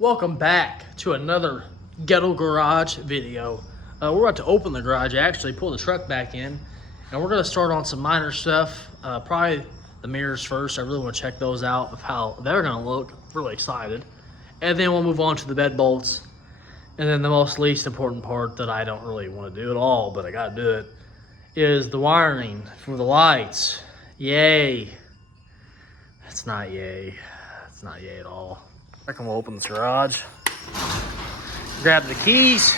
Welcome back to another ghetto garage video. We're about to open the garage, actually pull the truck back in, and we're gonna start on some minor stuff. Probably the mirrors first. I really want to check those out of how they're gonna look. Really excited. And then we'll move on to the bed bolts. And then the most least important part that I don't really want to do at all, but I gotta do it, is the wiring for the lights. Yay. It's not yay. It's not yay at all. I reckon we'll open this garage. Grab the keys.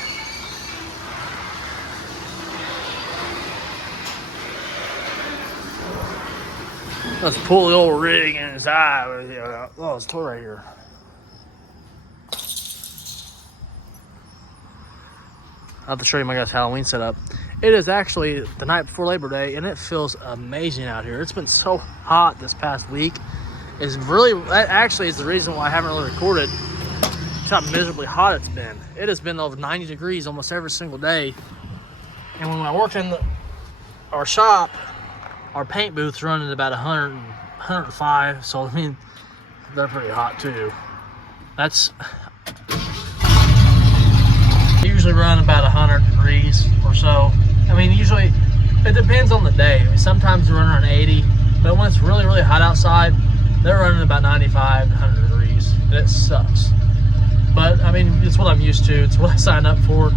Let's pull the old rig inside. Oh, it's a toy right here. I'll have to show you my guys' Halloween setup. It is actually the night before Labor Day, and it feels amazing out here. It's been so hot this past week. That actually is the reason why I haven't really recorded. It's how miserably hot it's been. It has been over 90 degrees almost every single day. And when I worked in our shop, our paint booth's running at about 100, 105. So, I mean, they're pretty hot too. Usually run about 100 degrees or so. I mean, usually, it depends on the day. I mean, sometimes they run around 80, but when it's really, really hot outside, they're running about 95, 100 degrees. It sucks. But, I mean, it's what I'm used to. It's what I signed up for.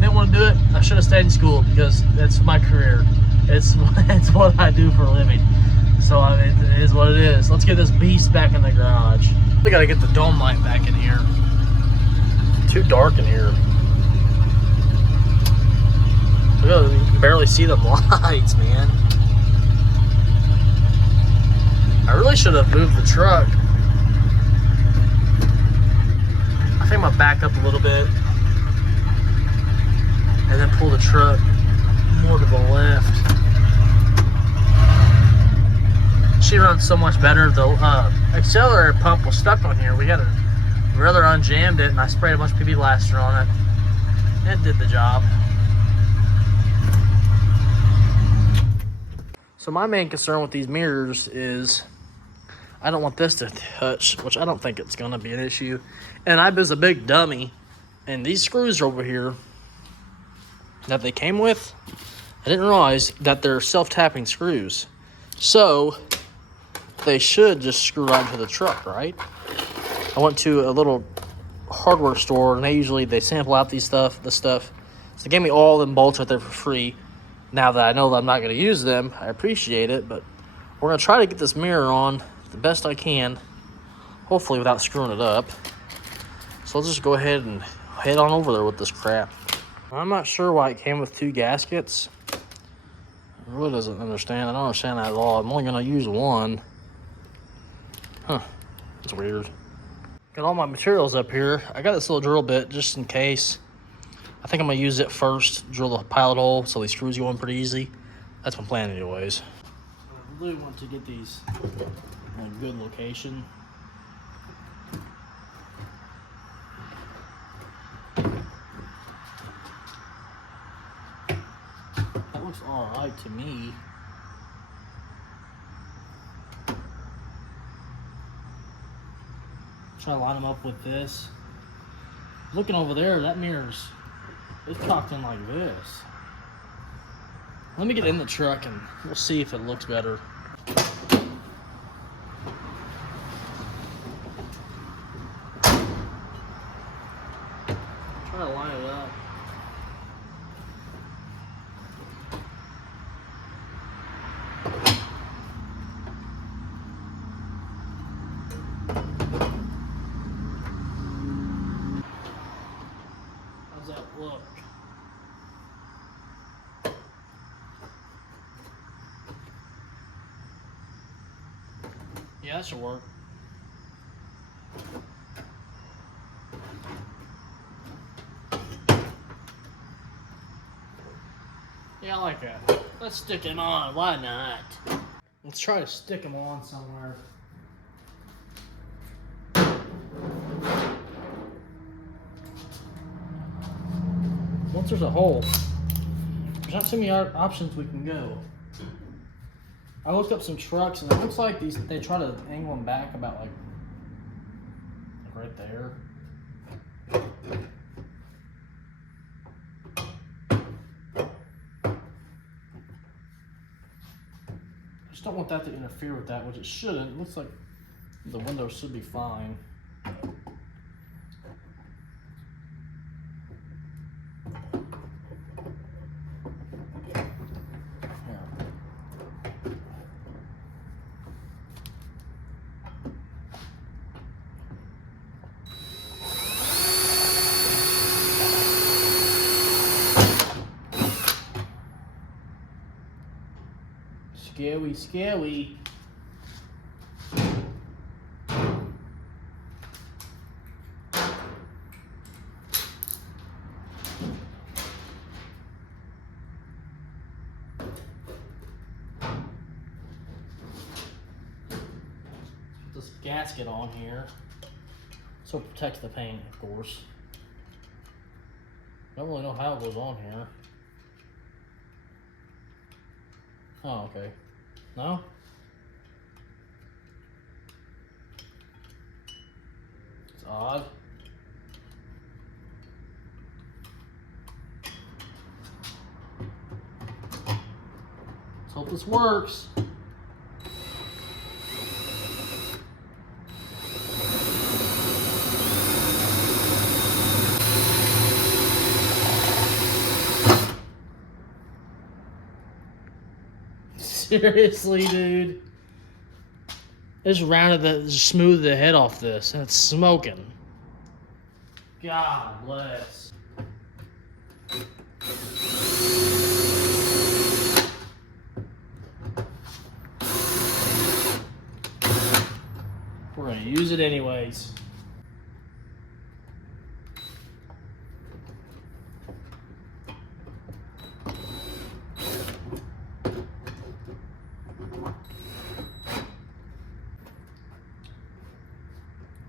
Didn't want to do it. I should have stayed in school because it's my career. It's what I do for a living. So, I mean, it is what it is. Let's get this beast back in the garage. We got to get the dome light back in here. It's too dark in here. Look, you can barely see the lights, man. I really should have moved the truck. I think I'm gonna back up a little bit and then pull the truck more to the left. She runs so much better. The accelerator pump was stuck on here. We had to rather unjammed it, and I sprayed a bunch of PB Laster on it. It did the job. So my main concern with these mirrors is I don't want this to touch, which I don't think it's going to be an issue. And I was a big dummy, and these screws over here that they came with, I didn't realize that they're self-tapping screws. So they should just screw right into the truck, right? I went to a little hardware store, and they sample out this stuff. So they gave me all them bolts right there for free. Now that I know that I'm not going to use them, I appreciate it, but we're going to try to get this mirror on the best I can, hopefully without screwing it up. So I'll just go ahead and head on over there with this crap. I'm not sure why it came with two gaskets. I really doesn't understand. I don't understand that at all. I'm only going to use one. Huh, that's weird. Got all my materials up here. I got this little drill bit just in case. I think I'm going to use it first, drill the pilot hole so these screws go in pretty easy. That's my plan anyways. I really want to get these in a good location. That looks alright to me. Try to line them up with this. Looking over there, that mirror's it's cocked in like this. Let me get in the truck and we'll see if it looks better. Try to line it up. How's that look? Yeah, that should work. Yeah, I like that. Let's stick him on. Why not? Let's try to stick him on somewhere. Once there's a hole, there's not too many options we can go. I looked up some trucks, and it looks like they try to angle them back about like right there. don't want that to interfere with that, which it shouldn't. It looks like the window should be fine. Scary, scary. Put this gasket on here so it protects the paint, of course. Don't really know how it goes on here. Oh, okay. No? It's odd. Let's hope this works. Seriously, dude. Just smoothed the head off this, and it's smoking. God bless. We're gonna use it anyways.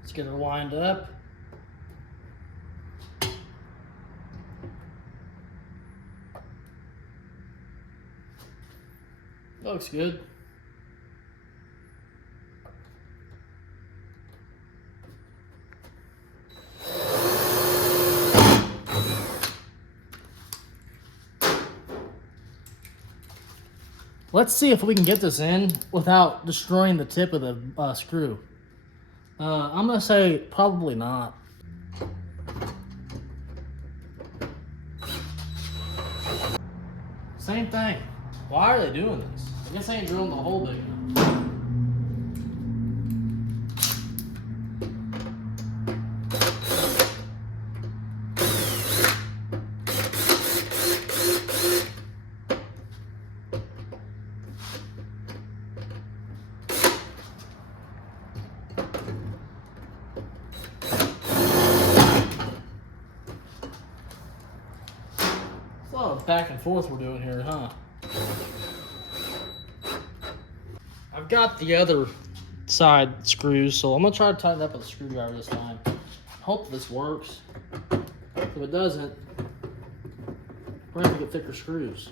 Let's get her lined up. Looks good. Let's see if we can get this in without destroying the tip of the screw. I'm gonna say probably not. Same thing. Why are they doing this? I guess they ain't drilling the hole big enough. It's a lot of back and forth we're doing here, huh? I've got the other side screws, so I'm gonna try to tighten up with a screwdriver this time. Hope this works. If it doesn't, we're gonna have to get thicker screws.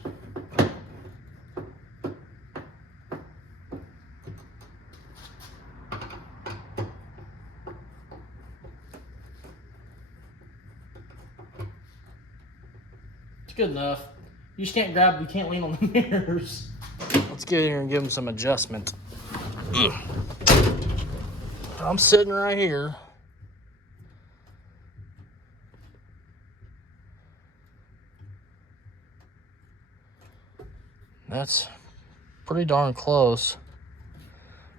It's good enough. You just can't grab, you can't lean on the mirrors. Let's get in here and give them some adjustment. I'm sitting right here. That's pretty darn close.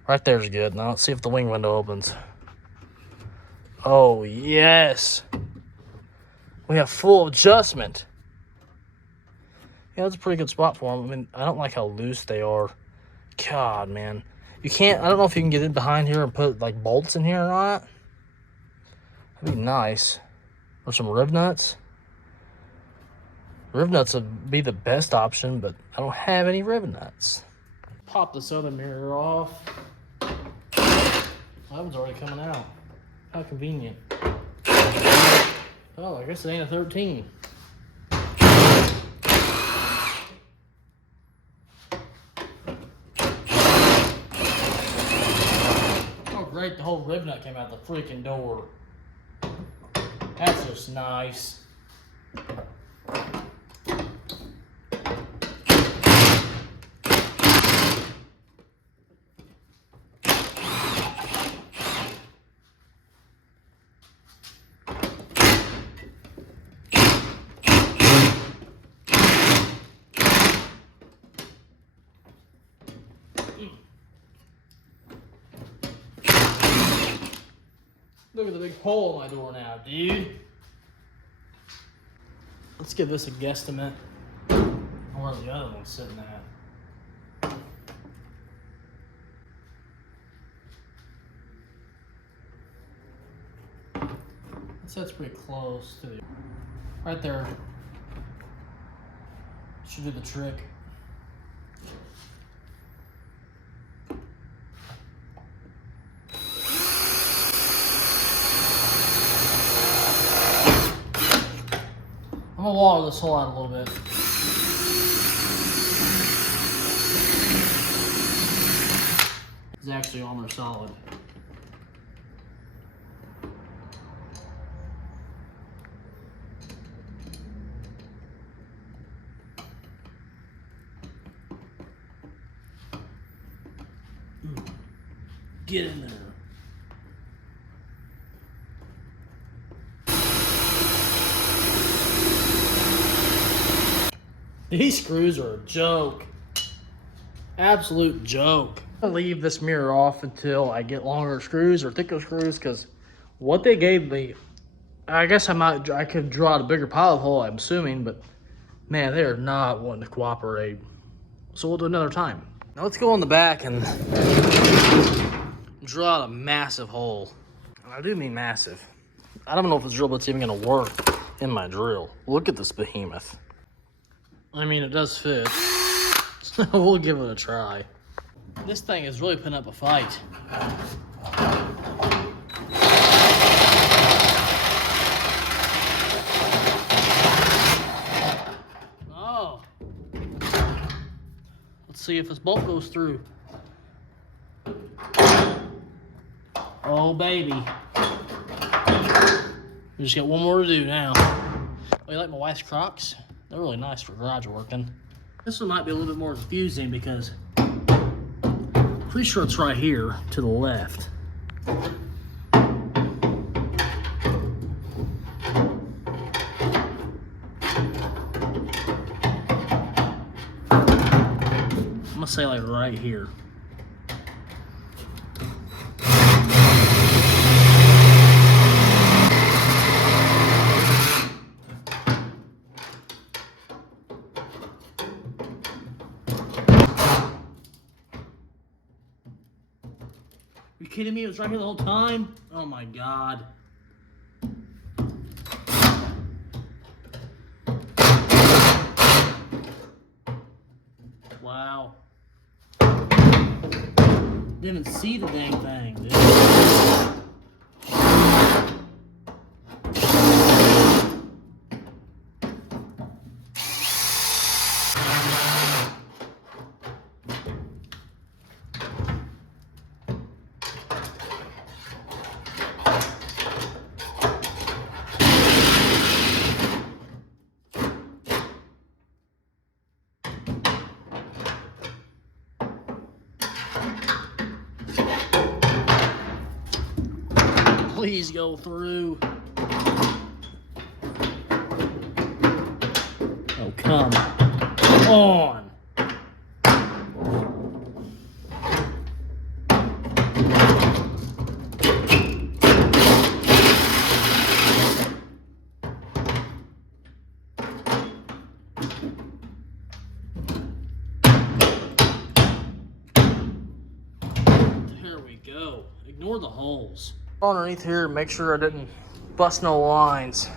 Right there's good. Now let's see if the wing window opens. Oh, yes. We have full adjustment. Yeah, that's a pretty good spot for them. I mean, I don't like how loose they are. God, man. You can't, I don't know if you can get in behind here and put like bolts in here or not. That'd be nice. Or some rib nuts. Rib nuts would be the best option, but I don't have any rib nuts. Pop this other mirror off. That one's already coming out. How convenient. Oh, I guess it ain't a 13. Great, the whole rib nut came out the freaking door. That's just nice. Look at the big hole in my door now, dude. Let's give this a guesstimate. Where the other one's sitting at. That's pretty close to the right there. Should do the trick. I'm gonna water this hole out a little bit. It's actually almost solid. Get in there. These screws are a joke. Absolute joke. I'll leave this mirror off until I get longer screws or thicker screws, because what they gave me, I guess I could draw out a bigger pilot hole, I'm assuming, but man, they are not wanting to cooperate. So we'll do another time. Now let's go on the back and draw out a massive hole. And I do mean massive. I don't know if this drill bit's even gonna work in my drill. Look at this behemoth. I mean, it does fit. So we'll give it a try. This thing is really putting up a fight. Oh. Let's see if this bolt goes through. Oh, baby. We just got one more to do now. Oh, you like my wife's Crocs? They're really nice for garage working. This one might be a little bit more confusing because I'm pretty sure it's right here to the left. I'm gonna say like right here. Are you kidding me? It was right here the whole time? Oh my God. Wow. Didn't even see the dang thing, dude. Please go through. Oh, come on. There we go. Ignore the holes. Underneath here, make sure I didn't bust no lines.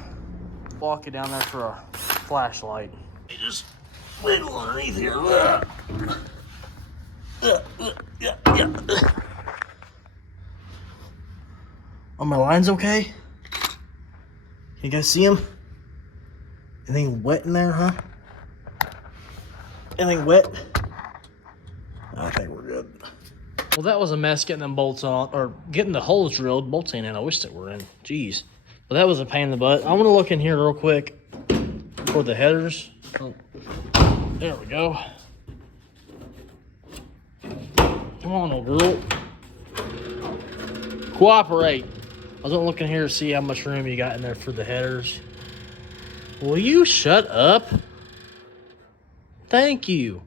Walk it down there for a flashlight. You just wiggle underneath here. Are my lines okay? You guys see them? Anything wet in there, huh? Anything wet? I think we're good. Well, that was a mess getting them bolts on, or getting the holes drilled. Bolts ain't in. I wish they were in. Jeez. Well, that was a pain in the butt. I want to look in here real quick for the headers. Oh, there we go. Come on, old girl. Cooperate. I was gonna look in here to see how much room you got in there for the headers. Will you shut up? Thank you.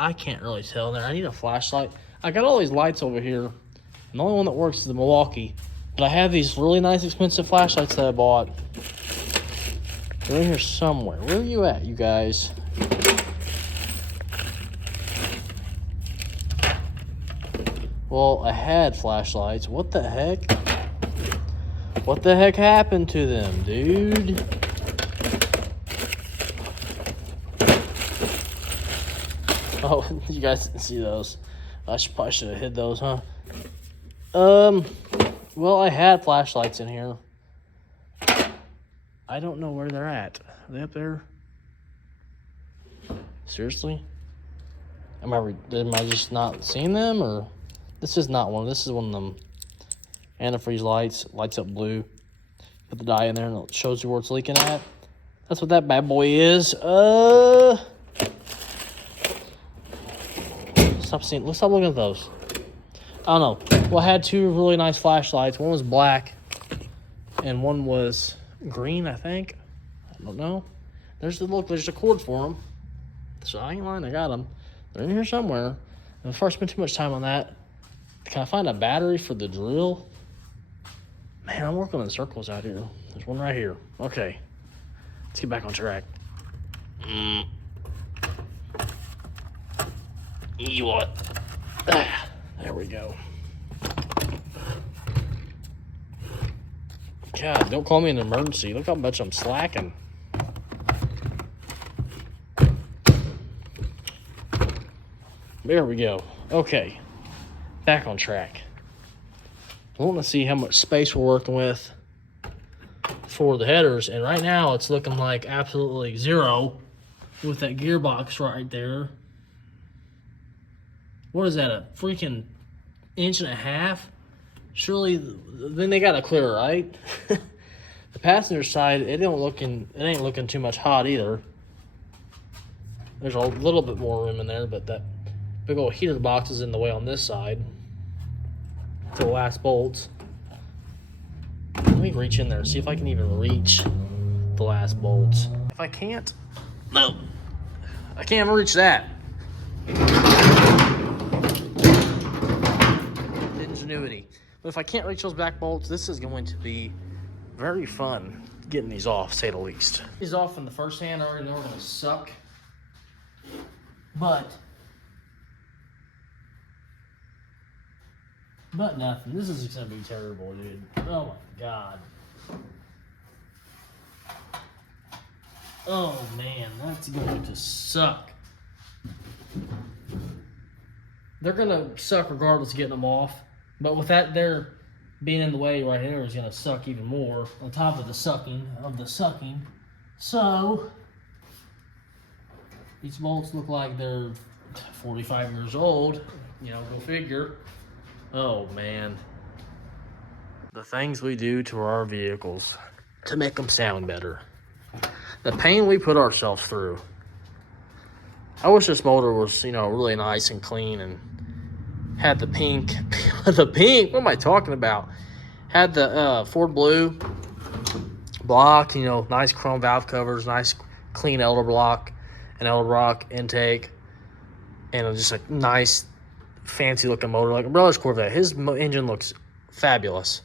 I can't really tell there. I need a flashlight. I got all these lights over here, And the only one that works is the Milwaukee. But I have these really nice expensive flashlights that I bought. They're in here somewhere. Where are you at, you guys? Well, I had flashlights. What the heck? What the heck happened to them, dude? Oh, you guys didn't see those. Probably should have hid those, huh? Well, I had flashlights in here. I don't know where they're at. Are they up there? Seriously? Am I just not seeing them, or this is not one? This is one of them antifreeze lights. Lights up blue. Put the dye in there, and it shows you where it's leaking at. That's what that bad boy is. Stop looking at those. I don't know. Well, I had two really nice flashlights. One was black, and one was green, I think. I don't know. There's a cord for them. So I ain't lying, I got them. They're in here somewhere. And before I spend too much time on that, can I find a battery for the drill? Man, I'm working in circles out here. There's one right here. Okay. Let's get back on track. You what? There we go. God, don't call me an emergency. Look how much I'm slacking. There we go. Okay. Back on track. I want to see how much space we're working with for the headers. And right now, it's looking like absolutely zero with that gearbox right there. What is that, a freaking 1.5 inches? Surely, then they got to clear, right? The passenger side, it ain't looking too much hot either. There's a little bit more room in there, but that big old heater box is in the way on this side. To the last bolts. Let me reach in there and see if I can even reach the last bolts. If I can't, no, I can't even reach that. Ingenuity. But if I can't reach those back bolts, this is going to be very fun getting these off, say the least. These off in the first hand, I already know we're going to suck. But nothing. This is going to be terrible, dude. Oh my God. Oh man, that's going to suck. They're going to suck regardless of getting them off. But with that there being in the way right here is going to suck even more on top of the sucking of the sucking. So these bolts look like they're 45 years old. You know, go figure. Oh man. The things we do to our vehicles to make them sound better. The pain we put ourselves through. I wish this motor was, you know, really nice and clean and had the pink, what am I talking about? Had the Ford Blue block, you know, nice chrome valve covers, nice clean elder block, and elder block intake, and just a nice, fancy looking motor, like a brother's Corvette. His engine looks fabulous,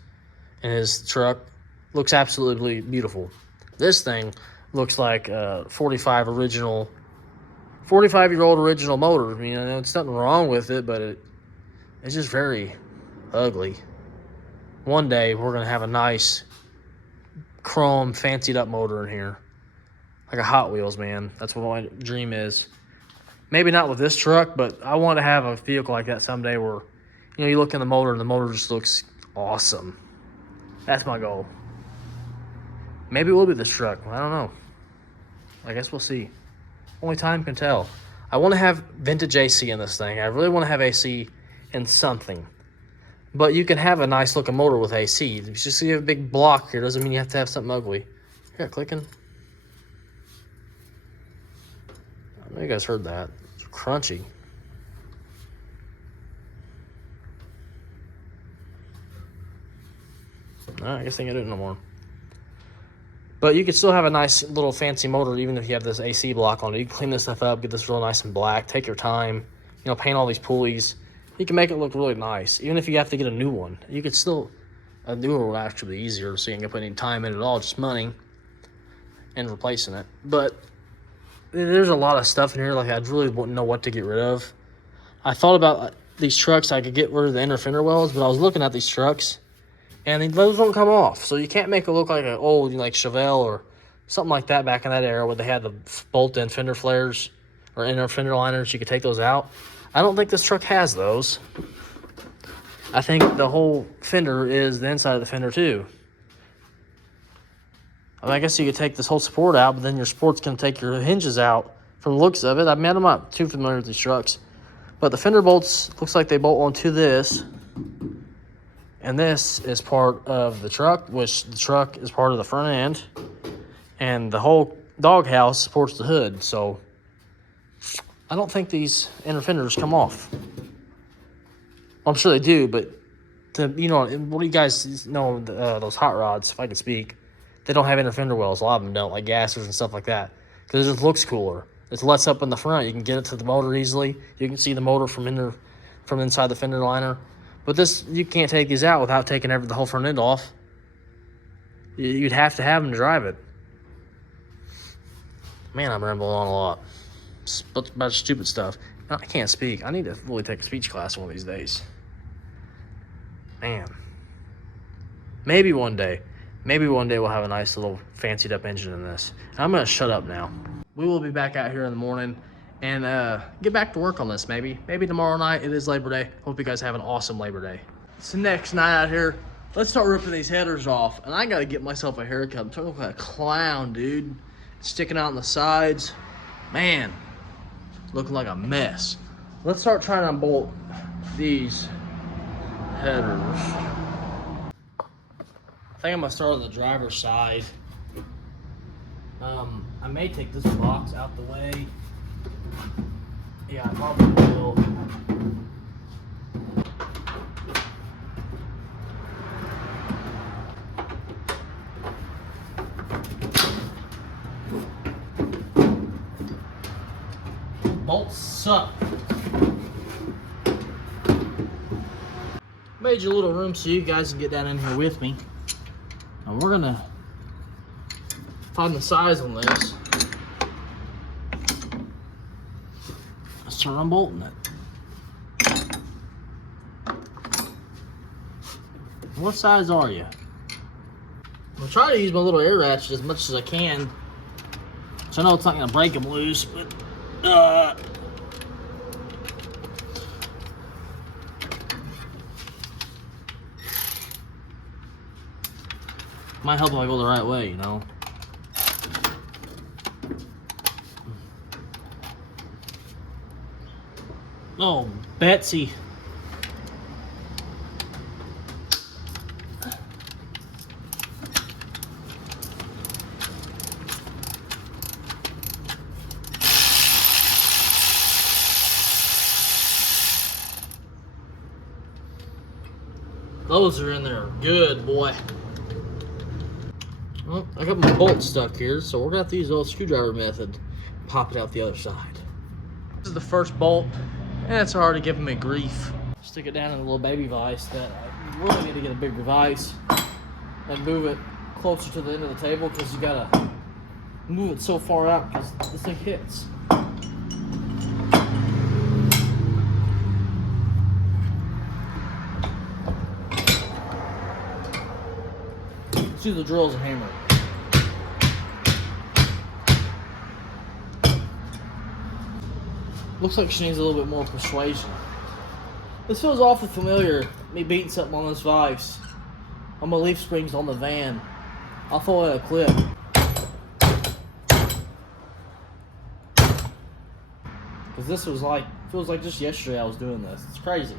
and his truck looks absolutely beautiful. This thing looks like a 45-year-old original motor. You know, it's nothing wrong with it, but it's just very ugly. One day, we're going to have a nice, chrome, fancied up motor in here. Like a Hot Wheels, man. That's what my dream is. Maybe not with this truck, but I want to have a vehicle like that someday where, you know, you look in the motor and the motor just looks awesome. That's my goal. Maybe it will be this truck. I don't know. I guess we'll see. Only time can tell. I want to have vintage AC in this thing. I really want to have AC in something. But you can have a nice looking motor with AC. Just so you have a big block here doesn't mean you have to have something ugly. Yeah, clicking. I know you guys heard that. It's crunchy. Alright, I guess they can't do it no more. But you could still have a nice little fancy motor even if you have this AC block on it. You can clean this stuff up, get this real nice and black, take your time, you know, paint all these pulleys, You can make it look really nice. Even if you have to get a new one, you could still, a newer one will actually be easier, so you ain't gonna put any time in at all, just money and replacing it. But there's a lot of stuff in here, like I really wouldn't know what to get rid of. I thought about these trucks, I could get rid of the inner fender wells, but I was looking at these trucks, and those don't come off. So you can't make it look like an old, like Chevelle or something like that back in that era where they had the bolt-in fender flares or inner fender liners. You could take those out. I don't think this truck has those. I think the whole fender is the inside of the fender too. I mean, I guess you could take this whole support out, but then your support's going to take your hinges out from the looks of it. I mean, I'm not too familiar with these trucks. But the fender bolts, looks like they bolt onto this. And this is part of the truck, which the truck is part of the front end. And the whole doghouse supports the hood. So I don't think these inner fenders come off. I'm sure they do, but you know, what do you guys know, those hot rods, if I can speak, they don't have inner fender wells. A lot of them don't, like gassers and stuff like that, because it just looks cooler. It's less up in the front. You can get it to the motor easily. You can see the motor from inside the fender liner. But this, you can't take these out without taking the whole front end off. You'd have to have them to drive it. Man, I'm rambling on a lot. It's a bunch of stupid stuff. I can't speak. I need to really take a speech class one of these days. Man. Maybe one day we'll have a nice little fancied up engine in this. I'm going to shut up now. We will be back out here in the morning and get back to work on this maybe. Maybe tomorrow night. It is Labor Day. Hope you guys have an awesome Labor Day. It's the next night out here. Let's start ripping these headers off. And I got to get myself a haircut. I'm trying to look like a clown, dude. It's sticking out on the sides. Man, looking like a mess. Let's start trying to unbolt these headers. I think I'm gonna start on the driver's side. I may take this box out the way. Yeah, I probably will. Bolts suck. Made you a little room so you guys can get down in here with me. And we're gonna find the size on this. Let's start unbolting it. What size are you? I'm trying to use my little air ratchet as much as I can. So I know it's not gonna break them loose, but might help if I go the right way, you know. Oh, Betsy. Those are in there good, boy. Well, I got my bolt stuck here, so we're gonna have to use the old screwdriver method. Pop it out the other side. This is the first bolt, and it's already giving me grief. Stick it down in a little baby vise that I really need to get a bigger vise and move it closer to the end of the table, because you gotta move it so far out because this thing hits. Let's use the drill as a hammer. Looks like she needs a little bit more persuasion. This feels awfully familiar, me beating something on this vise. On my leaf springs on the van. I'll throw it a clip. Because this was like, feels like just yesterday I was doing this. It's crazy.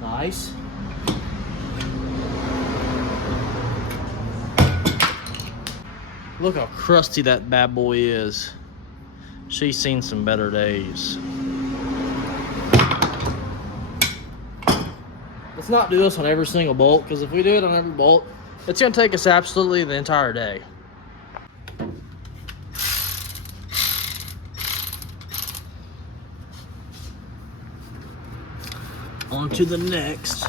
Nice. Look how crusty that bad boy is. She's seen some better days. Let's not do this on every single bolt, because if we do it on every bolt, it's going to take us absolutely the entire day. On to the next.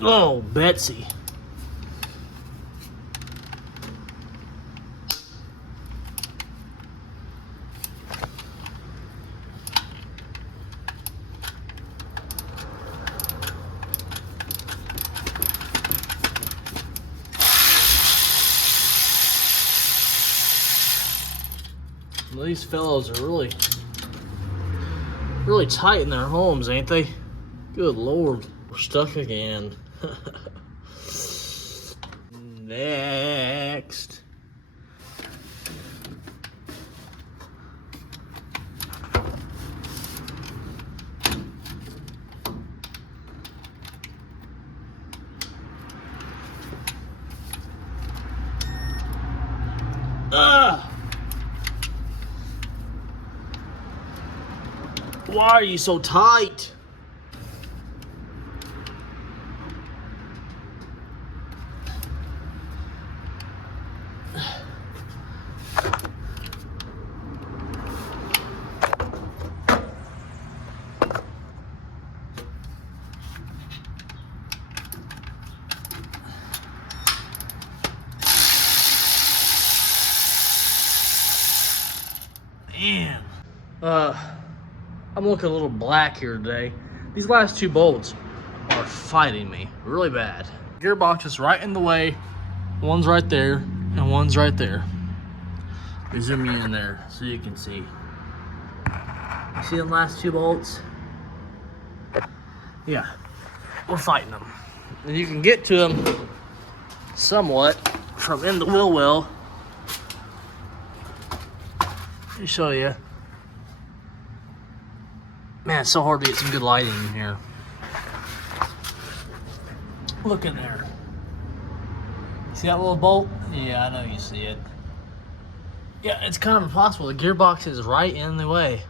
Oh, Betsy. Well, these fellows are really tight in their homes, ain't they? Good Lord, we're stuck again. Next. Why are you so tight? Man. I'm looking a little black here today. These last two bolts are fighting me really bad. Gearbox is right in the way. One's right there and one's right there. Let me zoom you in there so you can see. You see them last two bolts? Yeah, we're fighting them. And you can get to them somewhat from in the wheel well. Let me show you. Man, it's so hard to get some good lighting in here. Look in there. See that little bolt? Yeah, I know you see it. Yeah, it's kind of impossible. The gearbox is right in the way.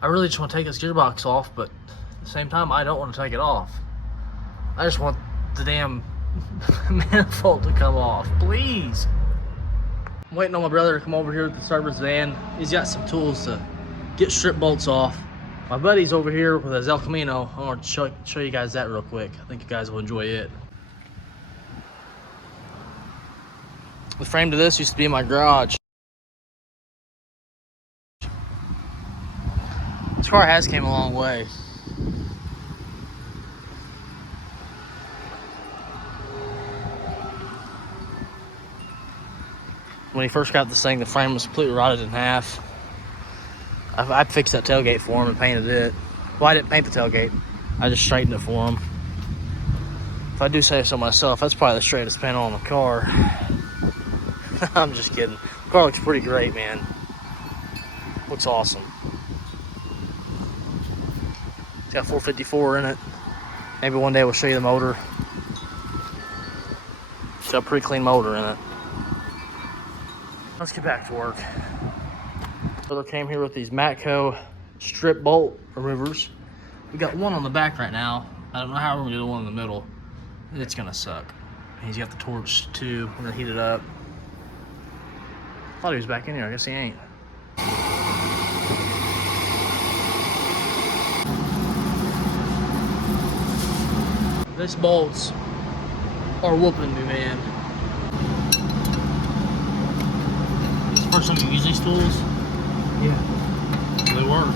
I really just want to take this gearbox off, but at the same time, I don't want to take it off. I just want the damn manifold to come off, please. I'm waiting on my brother to come over here with the service van. He's got some tools to get strip bolts off. My buddy's over here with his El Camino. I want to show you guys that real quick. I think you guys will enjoy it. The frame to this used to be in my garage. This car has came a long way. When he first got this thing, the frame was completely rotted in half. I fixed that tailgate for him and painted it. Well, I didn't paint the tailgate. I just straightened it for him. If I do say so myself, that's probably the straightest panel on the car. I'm just kidding. The car looks pretty great, man. Looks awesome. It's got 454 in it. Maybe one day we'll show you the motor. It's got a pretty clean motor in it. Let's get back to work. Brother came here with these Matco strip bolt removers. We got one on the back right now. I don't know how we're gonna do the one in the middle. It's gonna suck. He's got the torch too. We're gonna heat it up. Thought he was back in here. I guess he ain't. These bolts are whooping me, man. It's the first time you use these tools. Yeah, they work.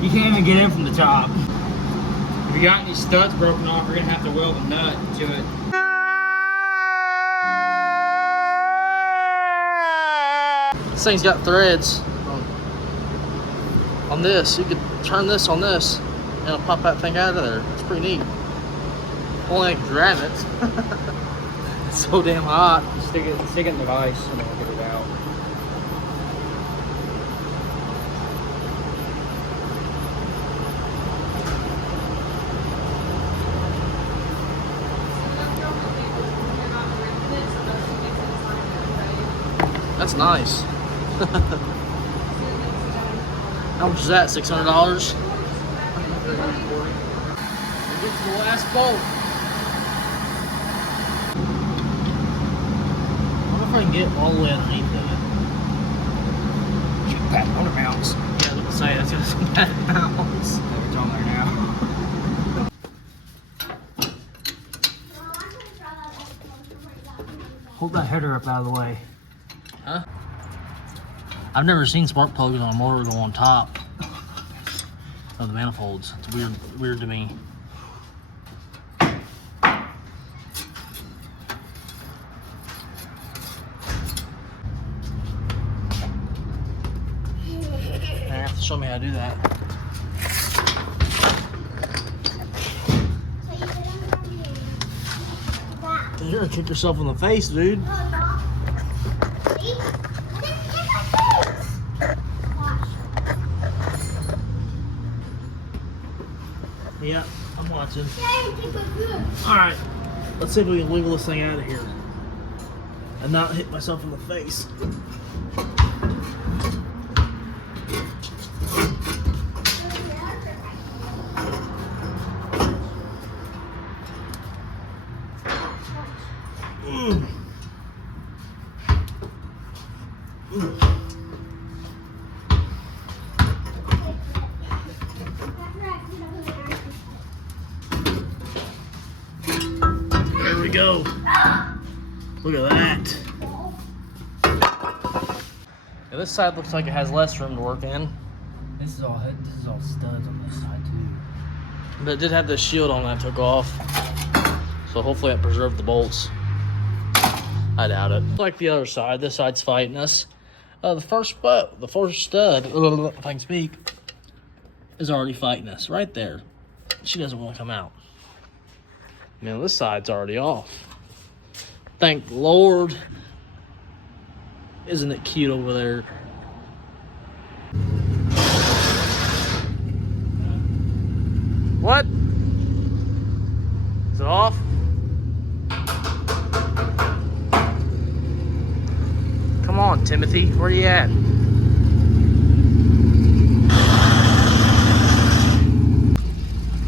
You can't even get in from the top. If you got any studs broken off, you're gonna have to weld a nut to it. This thing's got threads on this. You could turn this on this and it'll pop that thing out of there. It's pretty neat. Only I can grab it. It's so damn hot. Stick it in the vise and I'll get it out. That's nice. How much is that? $600? recording. We get to the last bolt. I wonder if I can get all the way underneath that. Shoot that motor mounts. Yeah, I was going to say, that's going to some bad mounts. It's on there now. Hold that header up out of the way. Huh? I've never seen spark plugs on a motor go on top of the manifolds. It's weird to me. You have to show me how to do that. You're gonna kick yourself in the face, dude. Yeah, I'm watching. Alright, let's see if we can wiggle this thing out of here and not hit myself in the face. There we go. Look at that. Yeah, this side looks like it has less room to work in. This is all studs on this side too. But it did have the shield on that I took off. So hopefully that preserved the bolts. I doubt it. Like the other side, this side's fighting us. The first stud, if I can speak, is already fighting us right there. She doesn't want to come out. Man, this side's already off. Thank the Lord. Isn't it cute over there? What? Is it off? Come on, Timothy. Where you at?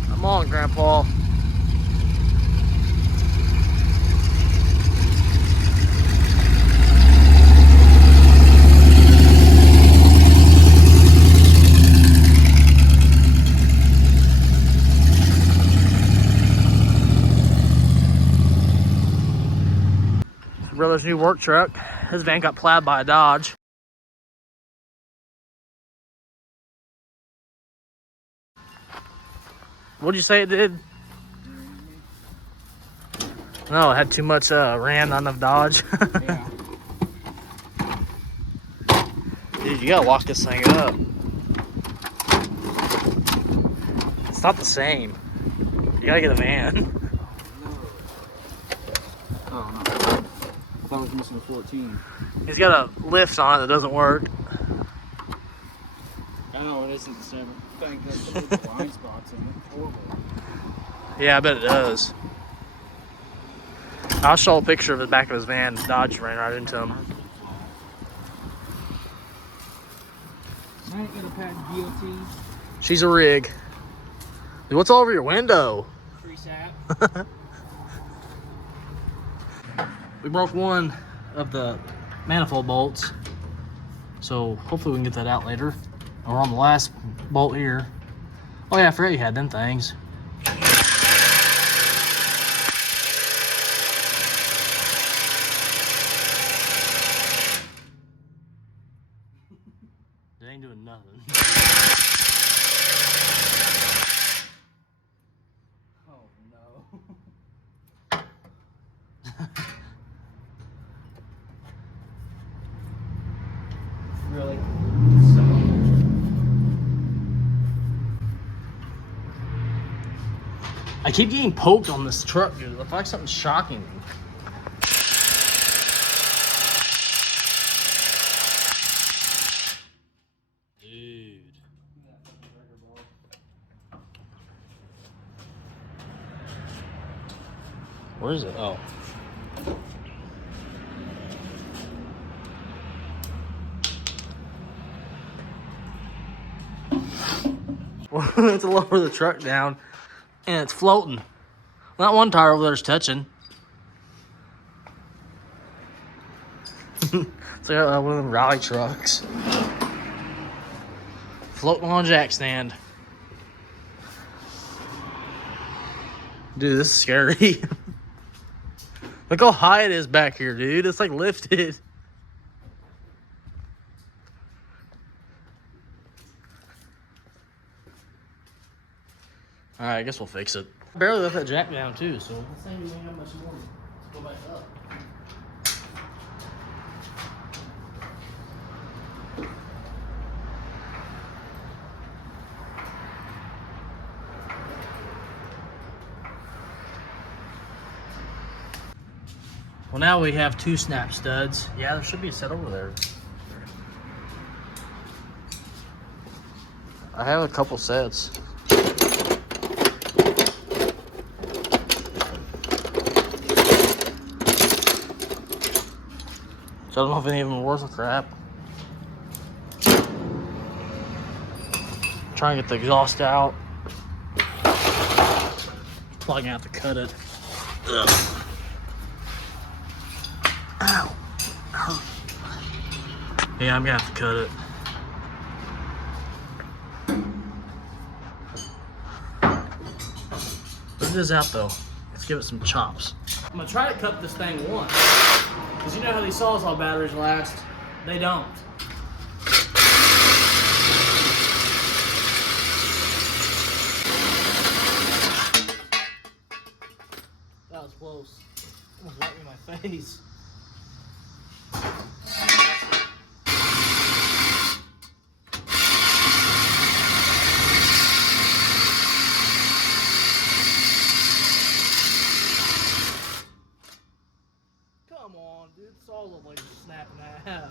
Come on, Grandpa. Brother's new work truck. His van got plowed by a Dodge. What'd you say it did? No, it had too much ram, not enough Dodge. Yeah. Dude, you gotta lock this thing up. It's not the same. You gotta get a van. Oh no. I thought I was missing a 14. He's got a lift on it that doesn't work. I know it isn't the same thing. There's blind spots in it. Horrible. Yeah, I bet it does. I'll show a picture of the back of his van. Dodge ran right into him. I ain't gonna patent guillotine. She's a rig. Dude, what's all over your window? Free sap. We broke one of the manifold bolts, so hopefully we can get that out later. We're on the last bolt here. Oh yeah, I forgot you had them things. It ain't doing nothing. Oh no. Really? I keep getting poked on this truck, dude. It looks like something's shocking me. Dude. Where is it? Oh. to lower the truck down, and it's floating. Not one tire over there's touching. It's like one of them rally trucks. Floating on a jack stand. Dude, this is scary. Look how high it is back here, dude. It's like lifted. All right, I guess we'll fix it. I barely left that jack down too, so this thing doesn't have much more to go back up. Well, now we have 2 snap studs. Yeah, there should be a set over there. I have a couple sets. So I don't know if any of them are worth a crap. Try and get the exhaust out. Probably gonna have to cut it. Ugh. Ow. Hurt. Yeah, I'm gonna have to cut it. But it is out though. Let's give it some chops. I'm gonna try to cut this thing once. Because you know how these Sawzall batteries last? They don't. That was close. Almost right in my face. Come on, dude. Sawzall blades are snapping in half.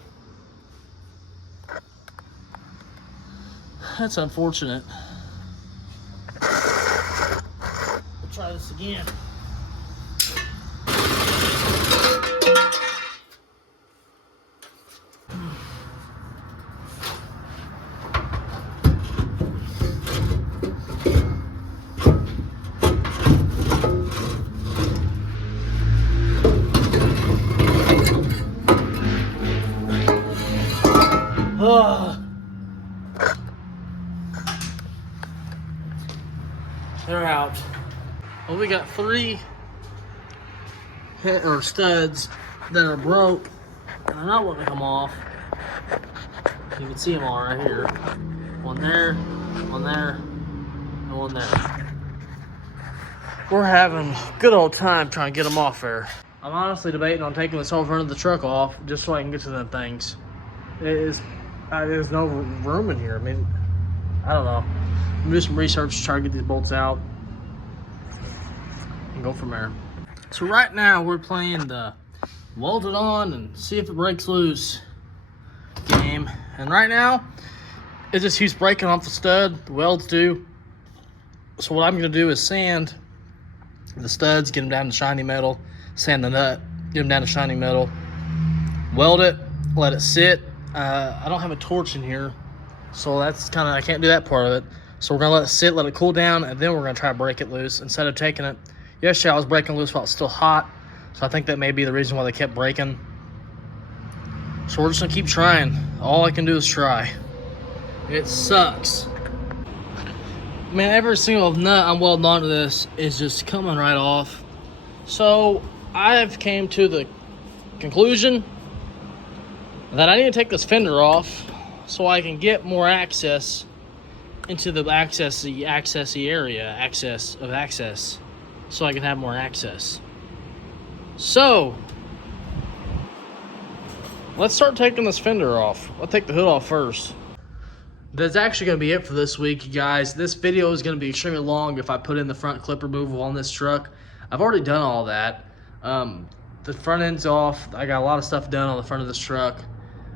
That's unfortunate. We'll try this again. They're out. Well, we got 3 studs that are broke, and they're not wanting to come off. You can see them all right here. One there, and one there. We're having a good old time trying to get them off there. I'm honestly debating on taking this whole front of the truck off just so I can get to them things. There's no room in here. I mean, I don't know. I'm doing some research to try to get these bolts out and go from there. So right now we're playing the weld it on and see if it breaks loose game. And right now it just keeps breaking off the stud. The welds do. So what I'm going to do is sand the studs, get them down to shiny metal, sand the nut, get them down to shiny metal, weld it, let it sit. I don't have a torch in here, so that's kind of, I can't do that part of it. So we're gonna let it sit, let it cool down, and then we're gonna try to break it loose instead of taking it. Yesterday I was breaking loose while it's still hot, so I think that may be the reason why they kept breaking. So we're just gonna keep trying. All I can do is try. It sucks. Man, every single nut I'm welding onto this is just coming right off. So I've came to the conclusion that I need to take this fender off so I can get more access into the accessy area, access, so I can have more access. So let's start taking this fender off. I'll take the hood off first. That's actually going to be it for this week, you guys. This video is going to be extremely long if I put in the front clip removal on this truck. I've already done all that. The front end's off. I got a lot of stuff done on the front of this truck.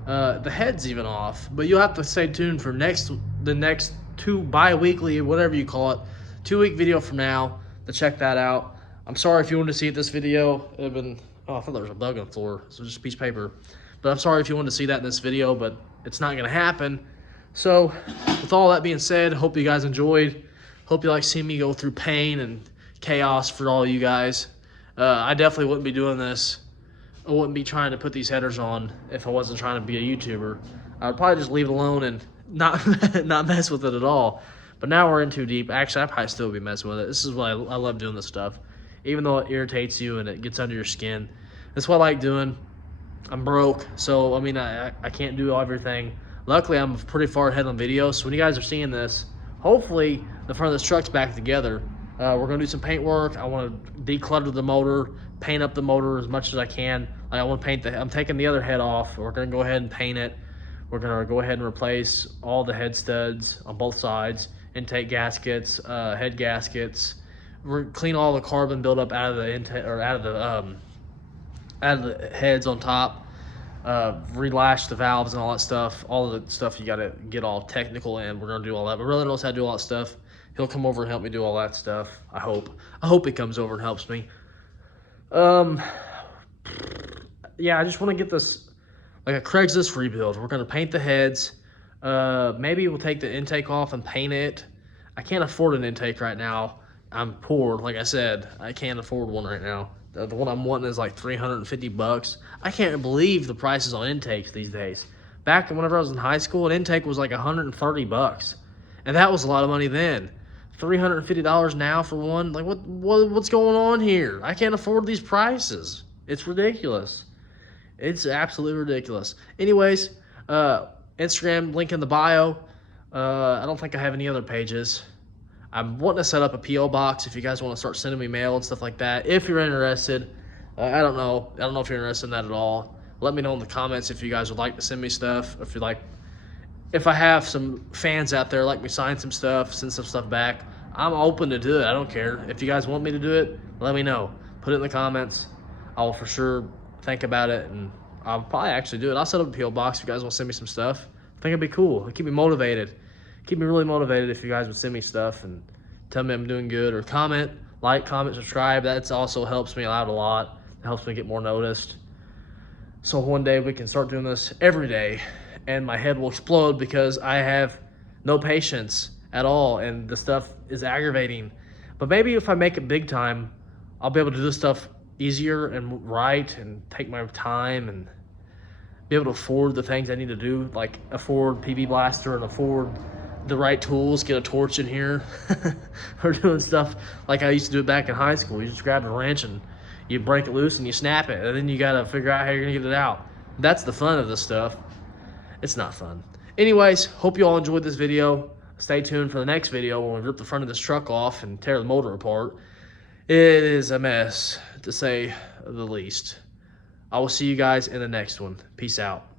The head's even off, but you'll have to stay tuned for the next 2 bi-weekly, whatever you call it, 2-week video from now to check that out. I'm sorry if you wanted to see it this video. It would have been, oh, I thought there was a bug on the floor, so just a piece of paper. But I'm sorry if you wanted to see that in this video, but it's not going to happen. So with all that being said, hope you guys enjoyed. Hope you like seeing me go through pain and chaos for all you guys. I definitely wouldn't be doing this. I wouldn't be trying to put these headers on if I wasn't trying to be a YouTuber. I'd probably just leave it alone and not not mess with it at all. But now we're in too deep. Actually, I'd probably still be messing with it. This is what I love doing this stuff. Even though it irritates you and it gets under your skin. That's what I like doing. I'm broke, so I mean I can't do everything. Luckily, I'm pretty far ahead on video, so when you guys are seeing this, hopefully the front of this truck's back together. We're gonna do some paint work. I want to declutter the motor, paint up the motor as much as I can. Like I want to paint I'm taking the other head off. We're gonna go ahead and paint it. We're gonna go ahead and replace all the head studs on both sides, intake gaskets, head gaskets. We're clean all the carbon buildup out of the intake or out of the heads on top. Relash the valves and all that stuff. All of the stuff you gotta get all technical in. We're gonna do all that. But really knows how to do all that stuff. He'll come over and help me do all that stuff. I hope he comes over and helps me. Yeah, I just want to get this like a Craigslist rebuild. We're gonna paint the heads. Maybe we'll take the intake off and paint it. I can't afford an intake right now. I'm poor, like I said. I can't afford one right now. The one I'm wanting is like $350. I can't believe the prices on intakes these days. Back whenever I was in high school, an intake was like $130, and that was a lot of money then. $350 now for one? Like what's going on here? I can't afford these prices. It's ridiculous. It's absolutely ridiculous. Anyways, Instagram link in the bio. I don't think I have any other pages. I'm wanting to set up a P.O. box if you guys want to start sending me mail and stuff like that. If you're interested, I don't know. I don't know if you're interested in that at all. Let me know in the comments if you guys would like to send me stuff. If I have some fans out there like me sign some stuff, send some stuff back, I'm open to do it. I don't care. If you guys want me to do it, let me know. Put it in the comments. I will for sure think about it, and I'll probably actually do it. I'll set up a P.O. box if you guys want to send me some stuff. I think it'd be cool. It'd keep me motivated. Keep me really motivated if you guys would send me stuff and tell me I'm doing good, or comment, subscribe. That also helps me out a lot. It helps me get more noticed. So one day we can start doing this every day, and my head will explode because I have no patience at all, and the stuff is aggravating. But maybe if I make it big time, I'll be able to do this stuff easier and right, and take my time and be able to afford the things I need to do, like afford PB Blaster and afford the right tools, get a torch in here. Or doing stuff like I used to do it back in high school. You just grab a wrench and you break it loose and you snap it, and then you gotta figure out how you're gonna get it out. That's the fun of this stuff. It's not fun. Anyways, hope you all enjoyed this video. Stay tuned for the next video when we rip the front of this truck off and tear the motor apart. It is a mess, to say the least. I will see you guys in the next one. Peace out.